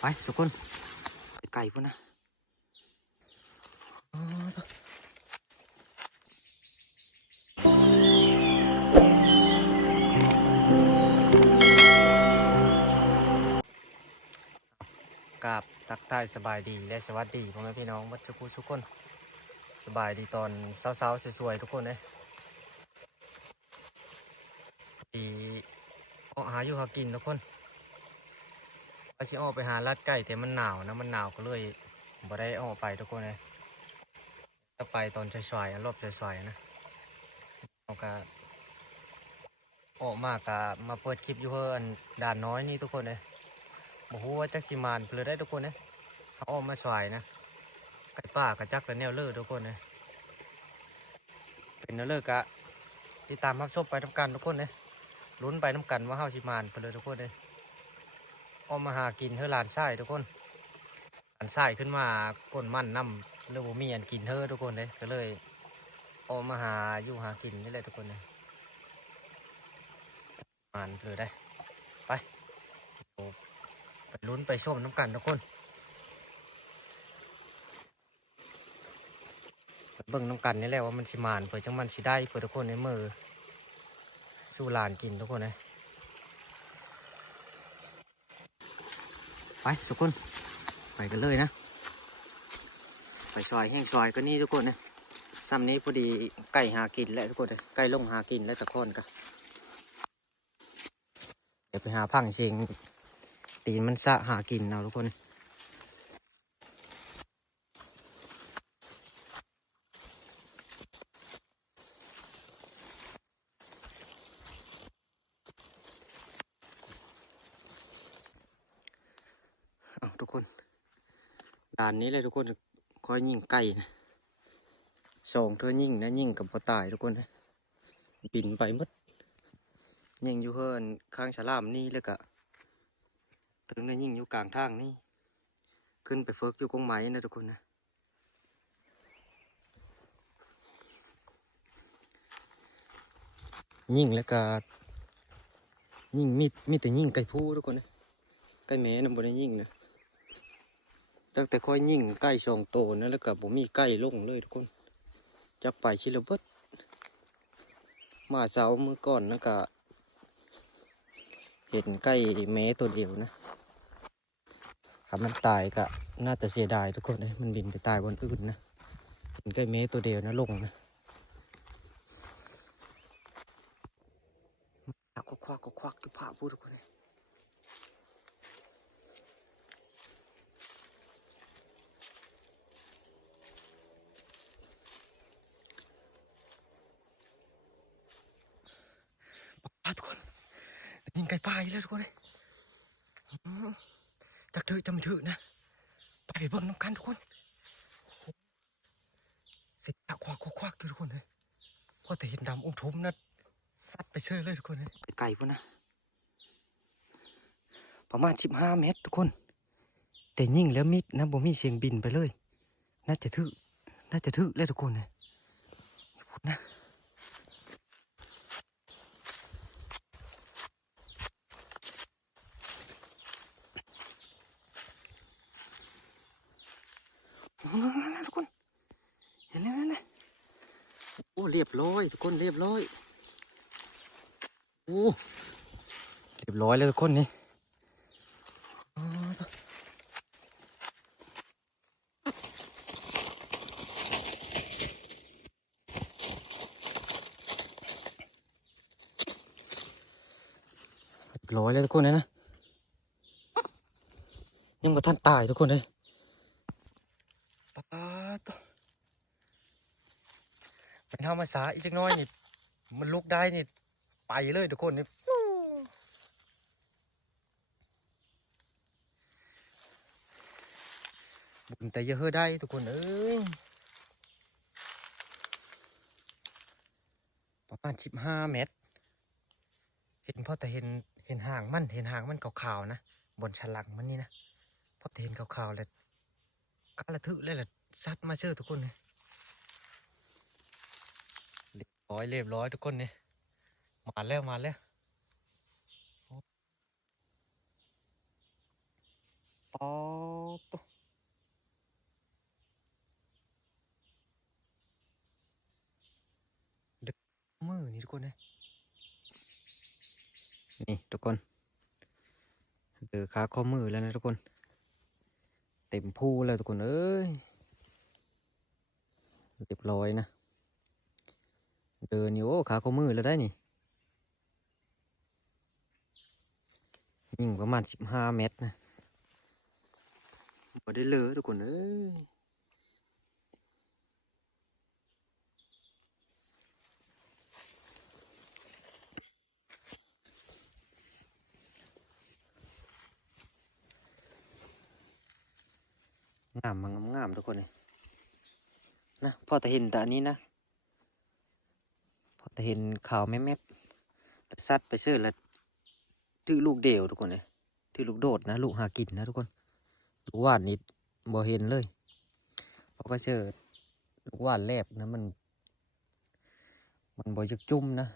ไปทุกคนไก่พุ่นนะอ๋อกับทักทายสบายดีและสวัสดีพ่อแม่พี่น้องวัดทุกูทุกคน สบายดีตอนเช้าๆสวยๆทุกคนเลยดีออกหาอยู่หากินทุกคน ว่าชิออกไปหาลัดไก่แต่มันหนาวนะมันหนาวก็เลยบ่ได้ออกไปทุกคนเลยจะไปตอนสายๆรอบสายๆนะเอากะออกมากะมาเปิดคลิปอยู่เพื่อนด่านน้อยนี่ทุกคนเลยบ่ฮู้ว่าจักสิมานเปลือได้ทุกคนเลยเขาออกมาสายนะไก่ป่ากระจักและแนวเลิศทุกคนเลยเป็นแนวเลิศกะติดตามรับชมไปทำกันทุกคนเลยลุ้นไปน้ำกันว่าเฮาชิมานไปเลยทุกคนเลย ออกมาหากินเธอหลานไส้ทุกคนหลานไส้ขึ้นมาก้นมันน้ำเรื่องบ่มีอันกินเธอทุกคนเลยก็เลยออกมาหาอยู่หากินนี่แหละทุกคนเลยมานเลยได้ไปไปลุ้นไปชมน้ำกันทุกคนเบิ่งน้ำกันนี่แหละว่ามันสิมานเผื่อจังมันสิได้เผื่อทุกคนในมือสู้หลานกินทุกคนเลย ไปทุกคน ไปกันเลยนะ ไปซอยแห้งซอยก็นี่ทุกคนนะซ้ำนี้พอดีไก่หากินแล้วทุกคนเลยไก่ลงหากินแล้วตะคนกันเดี๋ยวไปหาพังเสียงตีนมันสะหากินเอาทุกคน เอาทุกคนด่านนี้เลยทุกคนคอยยิงไก่นะสองเธอยิงนะยิงกับปตายทุกคนนะบินไปมดยิงอยู่เฮินข้างฉลามนี่เลยกะถึงได้ยิงอยู่กลางทางนี่ขึ้นไปเฟิกอยู่กงไม้นะทุกคนนะยิงแล้วก็ยิงมีดมีแต่ยิงไก่ผู้ทุกคนนะไก่แม่นำบนได้ยิ่งนะ ตั้งแต่ค่อยยิ่งใกล้สองโตนะแล้วก็ผมมีใกล้ลงเลยทุกคนจักไปชิลเบิดมาเสาร์มือก่อนนะก็เห็นใกล้แม่ตัวเดียวนะครับมันตายก็น่าจะเสียดายทุกคนเลยมันบินไปตายบนอื่นนะเห็นใกล้แม่ตัวเดียวนะลงนะควักควักควักอยู่ผ่าพูดทุกคนเลย ป้าทุกคนได้ยิงไก่ ป่าอีกแล้วทุกคนเลยอื้อจักถือจะม่ถือนะ ไปเบิ่งน้ำกันทุกคนเสิตะควักควักๆอยู่ทุกคนเลยพอแต่เห็นดำองค์ทุมนะซัดไปเชยเลยทุกคนเลยไก่พวกนะ ประมาณสิบห้าเมตรทุกคน แต่ยิ่งแล้วมิดนะบ่มีเสียงบินไปเลย น่าจะถือน่าจะถือเลยทุกคนเลยพูดนะ นั่นๆๆทุกคน เห็นแล้วนั่นแหละโอ้ เรียบร้อยทุกคนเรียบร้อยโอ้เรียบร้อยเลยทุกคนนี่ร้อยเลยทุกคนเลยนะยังบ่ทันตายทุกคนเลย ป๊าดตัว เป็นธรรมาสตร์อีกจักหน้อยนี่ มันลุกได้นี่ ไปเลยทุกคนนี่บุญแต่เยอะเฮอได้ทุกคนเอ้ยประมาณสิบห้าเมตร เห็นพ่อแต่เห็นเห็นห่างมันเห็นห่างมันขาวๆนะบนฉลังมันนี่นะพอแต่เห็นขาวๆเลยกระทึกเลยแหละซัดมาเชื่อทุกคนเลยเรียบร้อยเรียบร้อยทุกคนเนี่ยมาแล้วมาแล้วปอ๋อตุ๊ดึกมือนี่ทุกคนนะนี่ทุกคนเจอขาข้อมือแล้วนะทุกคน เต็มพูแล้วทุกคนเอ้ยเรียบร้อยนะ เดินอยู่โอ้ขาข้อมือแล้วได้นี่ ยิ่งประมาณสิบห้าเมตรนะบ่ได้เลยทุกคนเอ้ยงามมันงามทุกคนเลยนะพอแต่เห็นแต่อันนี้นะ แต่เห็นข่าวแม่แม่ซัดไปเชื่อแล้วถือลูกเดียวทุกคนเลยถือลูกโดดนะ ลูกหากินนะทุกคน ลูกว่านนี่บ่เห็นเลยเพราก็เชื่อลูกว่านแลบนะมัน มันบ่ยึกจุ่มนะ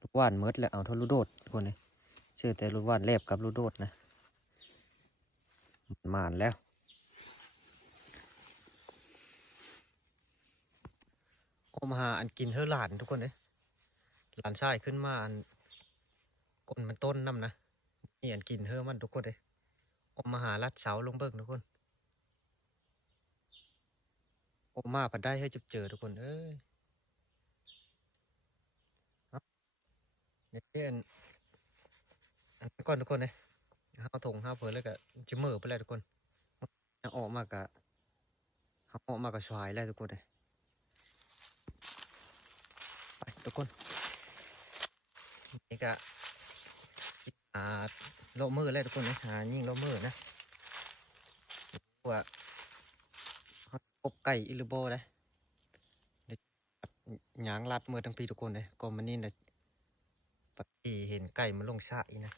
ลูกว่านเมดแล้วเอาท่าลูกโดดทุกคนเลยเชื่อแต่ลูกว่านแลบกับลูกโดดนะมันมานแล้วอมาหาอันกินเฮอหลานทุกคนเลย หลานชายขึ้นมาอันก้นมันต้นน้ำนะนี่อันกินเฮอมันทุกคนเลยอมาหาลัดเสาลงเบิ่งทุกคนอมาปัดได้ให้เจบเจอทุกคนเอ้ยเนี่ยเพื่อนอันนี้ก่อนทุกคนเลยห้าถงห้าเผือแล้วก็จิมือไปแล้วทุกคนออกมากะอออกมากะชวายแล้วทุกคนเลยไปทุกคน นี่ก็าโลมือเลยทุกคนนะหายิ่งโลมือนะว่าเขาพบไก่อิลูโบเลยเดี๋ยหยางลัดมือทั้งปีทุกคนเลยก็มันนี่นะปกติเห็นไก่มันลงสะอีนะ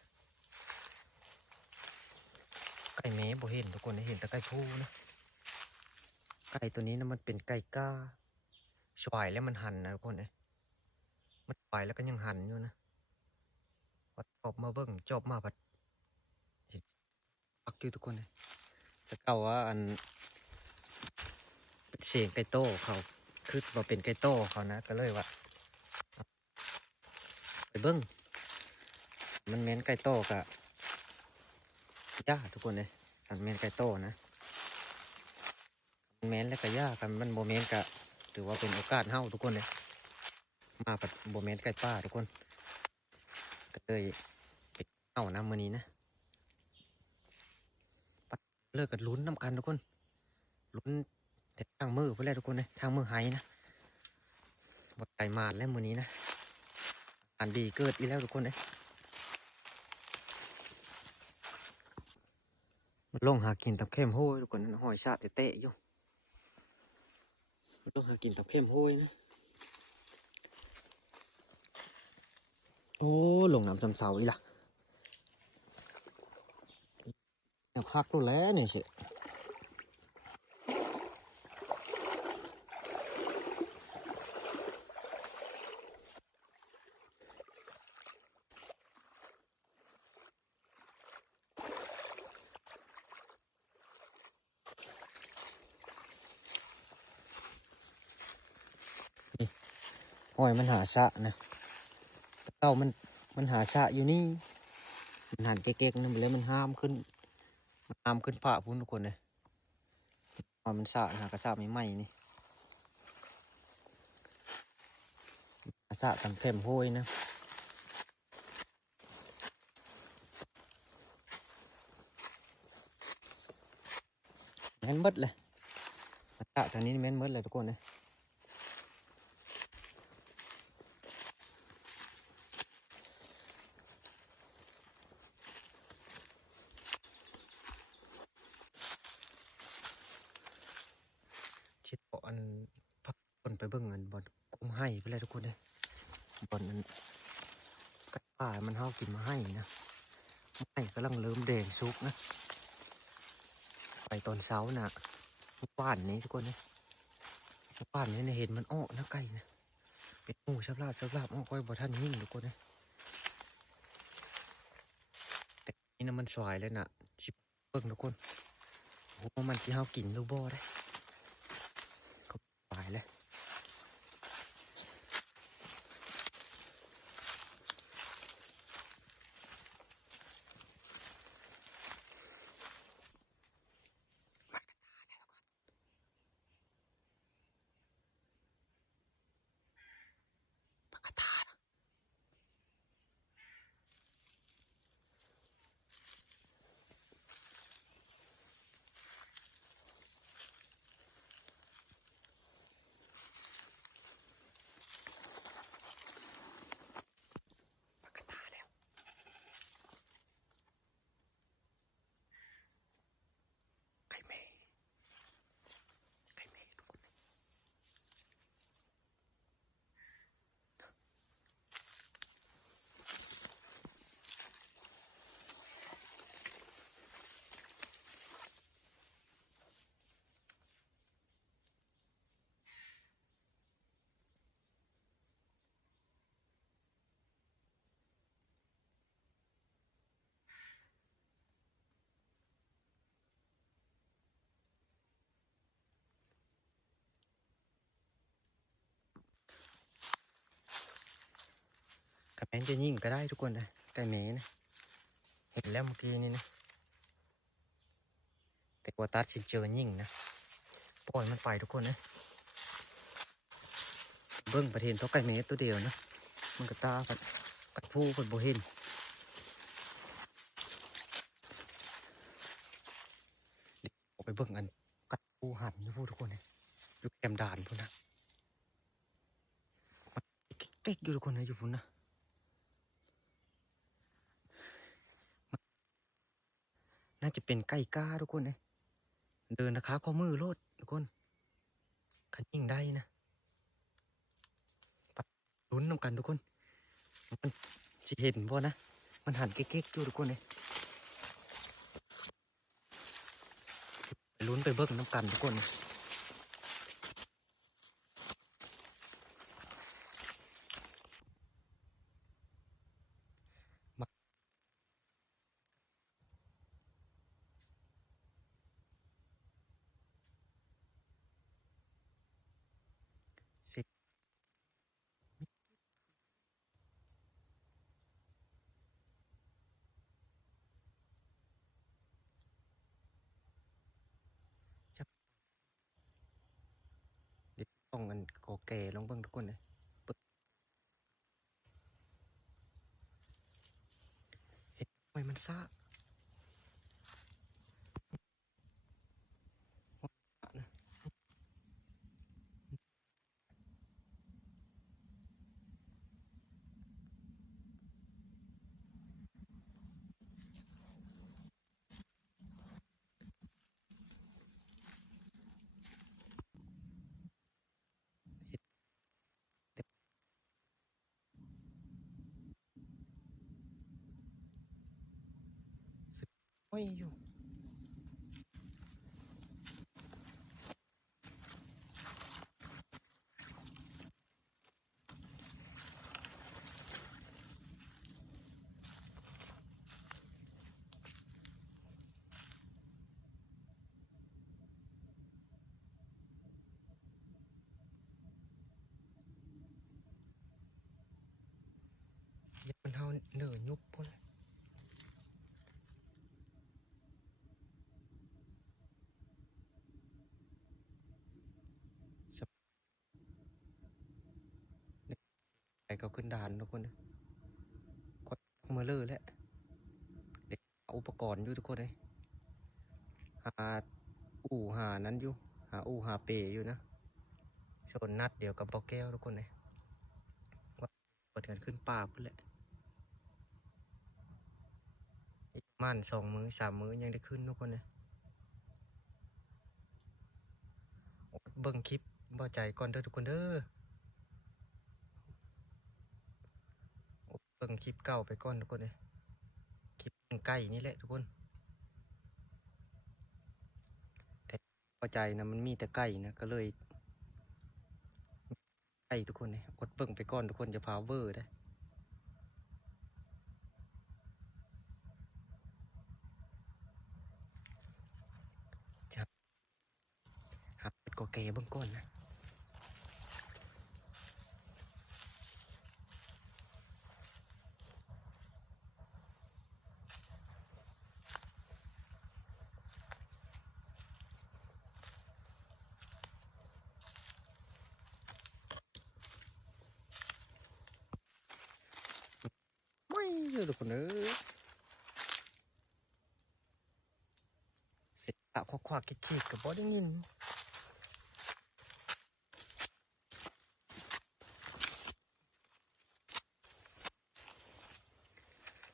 ไก่เมบ่เห็นทุกคนเห็นแต่ไก่ผู้นะไก่ตัวนี้นะมันเป็นไก่ก้าชวายแล้วมันหันนะทุกคนเลยมันไปแล้วก็ยังหันอยู่นะ พัดจอบมาเบิ้งจอบมาพัดเห็นปักอยู่ทุกคนเลยแต่เก่าว่าอันเป็นเสียงไก่โต้เขาคือว่าเป็นไก่โต้เขานะ ก็เลยว่าไปเบิ้งมันแม้นไก่โต้กะย่าทุกคนเลยมันแม้นไก่โต้นะมันแม้นแล้วก็ย่ากันมันโมเมนกะถือว่าเป็นโอกาสเฮ้าทุกคนเลยมาปัดโบเมนไก่ป้าทุกคนก็เลยไปเอาน้ำมือนี้นะเลิกกันลุ้นน้ำกันทุกคนลุ้นแต่ทางมือเพื่อแล้วทุกคนเลยทางมือหายนะบดไก่มาดแล้วมือนี้นะอันดีเกิดอีแล้วทุกคนเลยมันลงหากินตับเข้มโห้ยทุกคนหอยชาเตะๆอยู่มันลงหากินตับเข้มโห้ยนะโอ้ลงน้ำจำเสาอีกละ แอบคักรู้แล้วนี่สินี่หอยมันหาสะนะแต่ามันมันหาสะอยู่นี่ มันหันเก๊กๆนั่นเลยมันห้ามขึ้น นห้ามขึ้นฝ่าพุ่นทุกคนเลยมันสะหากระสะใหม่ๆนี่หาสะตำเข้มห้วยนะแม่นเบิดเลยหาสะทางนี้แม่นเบิดเลยทุกคนเลย ชิดเบาะอันพักคนไปเบิ่งอันบอลกุ้มให้ไปเลยทุกคนเลยบอลอันไก่ ป่ามันเฮากินมาให้นะให้กำลังเริ่มแดงซุกนะ ไปตอนเช้านะบ้านนี้ทุกคนเลยบ้านนี้เนี่ยเห็นมันอ้อนะไก่นะเป็นหมูชับลาบชับลาบอ้อก้อยบ่ท่านหิ้งทุกคนเลยแต่นี่นะมันสวยเลยนะชิบเบิ่งทุกคนโอ้มันที่เฮากินลูกบ่ได้เขาตายแล้วปากกาตานะปากกาตาแล้วไข่แม่ไข่แม่ทุกคน กับ แมนจะยิ่งก็ได้ทุกคนเลยไก่เมนะ เห็นแล้วเมื่อกี้นี่นะ แต่กว่าตัดสินเจอยิ่งนะ ปล่อยมันไปทุกคนนะ เบิ้งประเทศตัวไก่เมตัวเดียวนะ มันก็ตากัดกัดผู้คนโบเห็นเออกไปเบิ้งอันกัดผู้หันอยู่พูดทุกคนเลยอยู่แคมด่านพูดนะมันเก๊กอยู่ทุกคนเลยอยู่พูดนะ น่าจะเป็นไก่ก้าทุกคนเลยเดินนะคะข้อมือโลดทุกคนขันยิ่งได้นะไปลุ้นนำกันทุกคน มันจะเห็นบ่นะ มันหันเก๊กๆอยู่ทุกคนเลยลุ้นไปเบิกน้ำกันทุกคน ต้องกันกอแก่ลงเบิ่งทุกคนเลยเบิ่งเห็นทำไมมันซ่าซ่า โอ้ยอยู่เดี๋ยวมันเท่าเหนื่อยยุบพุ่นเลย ไปก็ขึ้นด่านทุกคนเลยกดมือเลอแล้วเด็กเอาอุปกรณ์อยู่ทุกคนเลยหาอู่หานั้นอยู่ หาอู่หาเปอยู่นะชนนัดเดียวกับปอแก้วทุกคนเลยว่าเปิดกันขึ้นป่าพุ่นแหละมันสองมือสามมือยังได้ขึ้นทุกคนเลยเบิ่งคลิปบ่ใจก่อนเด้อทุกคนเด้อ เบิ่งคลิปเก่าไปก่อนทุกคนเลยคลิปใกล้นี่แหละทุกคน แต่พอใจนะมันมีแต่ใกล้นะก็เลยใกล้ทุกคนเลยอดเบิ่งไปก่อนทุกคนจะพาเวอร์ได้ครับกดเกยเบื้องก้นนะ ได้ยิน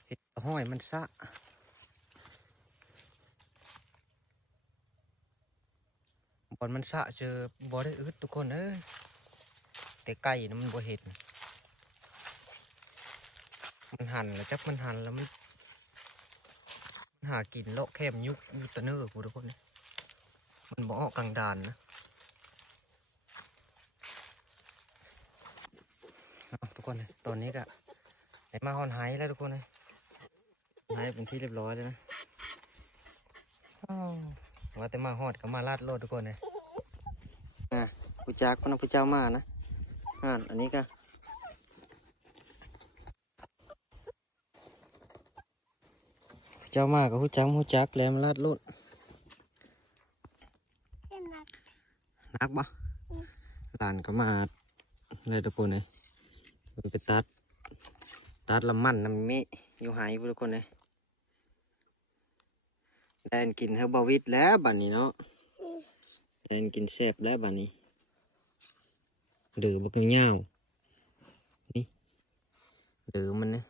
เห็ดห้อยมันซะบอลมันสะเจอบอได้อึดทุกคนเอ้ยแต่ไก่นะมันบ่เห็ดมันหันแล้วจับมันหันแล้วมันหากินเลาะแคมยุกยุตะเนอร์กูทุกคนเนี่ย มันบ่ออกกลางดานนะเอาทุกคนเนี่ยตอนนี้ก็ไหนมาฮอนไฮแล้วทุกคนเลยให้เป็นที่เรียบร้อยเลยนะอ้าวว่าแต่มาฮอดก็มาลาดโลดทุกคนเลยอะผู้จักคนนะผู้เจ้ามานะอ่านอันนี้ก็ผู้เจ้ามากับผู้จักผู้จักแล้วมาลาดโลด เห็นนักักปะหลานก็มาเลยทุกคนเลยไปตัด ตัดละมันน้ำมิอยู่หายทุกคนเลยแดนกินเฮอร์บาวิดแล้วบัดนี้เนาะแดนกินแซ่บแล้วบัดนี้ดื้อบักเงาวนี่ดื้อมันนะ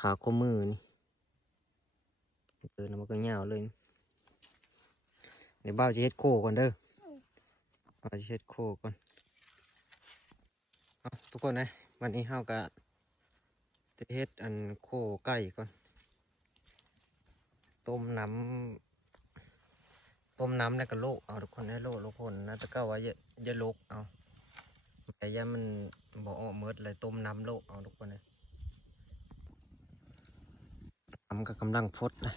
ขาข้อมือนี่เดินบักเงาวเลยเดี๋ยวบ้าจะเฮ็ดโคก่อนเด้อ บ้าจะเฮ็ดโคก่อนเอาทุกคนนะวันนี้เฮาก็จะเฮ็ดอันโคไก่ก่อน ต้มน้ำต้มน้ำแล้วก็โลกเอาทุกคนให้โลกทุกคนนะต่ก็ว่าอย่าอย่าโลกเอาแต่ย่ามันบอกออกเมิดเลยต้มน้ำโลกเอาทุกคนเลยน้ำก็กำลังฟดเล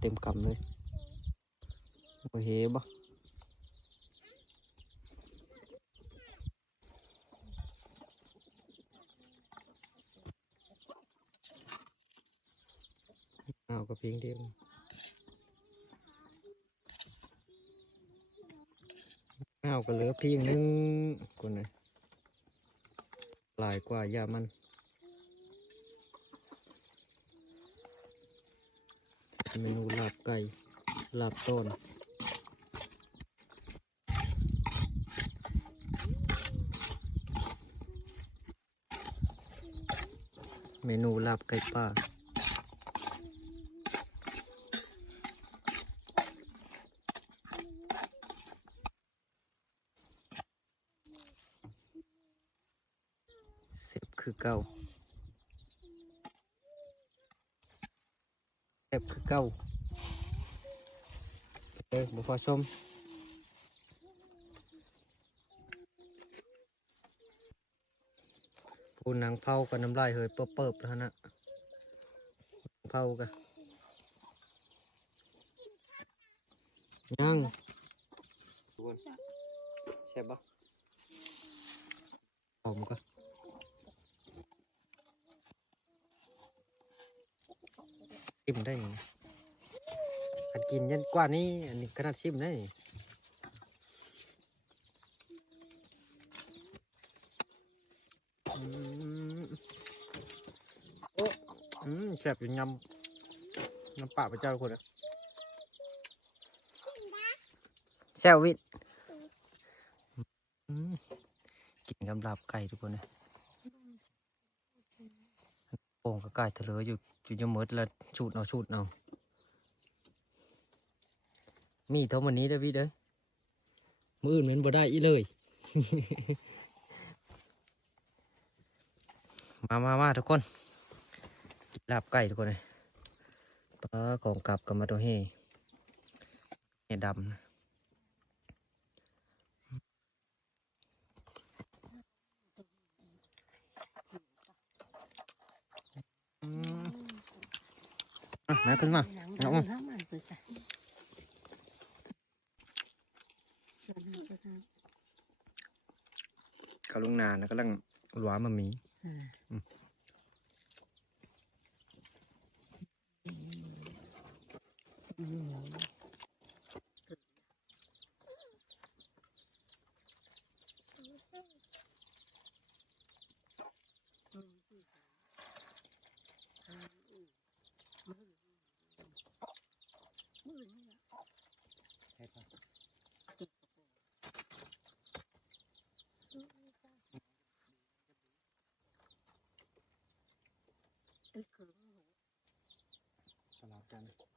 เต็มกำเลยโอเคบ่เอากระเพียงเดียวเอาก็เหลือเพียงนึงคนน่ะหลายกว่ายามัน เมนูลาบไก่ ลาบต้นเมนูลาบไก่ป่าเสพคือเก่า แซ่บคือเก่าเอ้ยบ่พอชมพูนางเผากับน้ำลายเฮยเปิบๆแล้วนะเผากันยังทุกคนแซ่บปะหอมก็ ชิมได้ยังอันกินยันกว่านี้อันนี้ขนาดชิมได้อืมโอ้อืมแซ่บอยู่ยำน้ำปลาพระเจ้าทุกคนอะแซววิทอืมกินกำลับไก่ทุกคนเลยโป่งกับไก่ทะเลอยู่ อยู่ยมมืดแล้วชูดเอาชูดเอามีเท่าวันนี้เด้อพี่เด้อมืออื่นมันบ่ได้อีเลย มามามาทุกคนลาบไก่ทุกคนเลยปลาของกลับกับมาตัวเฮเฮดำนะ อะมาขึ้นมาเอามาเขาลงนานะกำลังหวามามีสลั กัน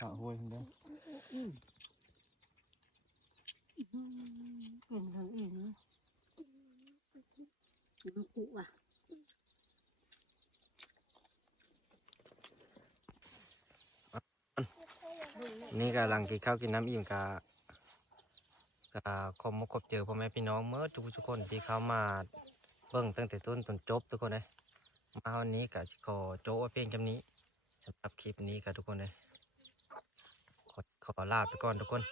ขะห้วยคุณเด้อเป็นทางเองเนาะน้ำกุอะนี่กำลังกินข้าวกินน้ำอิ่มกะกะคมมาคบเจอพ่อแม่พี่น้องเมื่อทุกทุกคนที่เข้ามาเบิ่งตั้งแต่ต้นจนจบทุกคนเลยมาวันนี้กะขอโจ้เพียงแค่นี้สำหรับคลิปนี้กะทุกคนเลย ขอลาไปก่อนทุกคน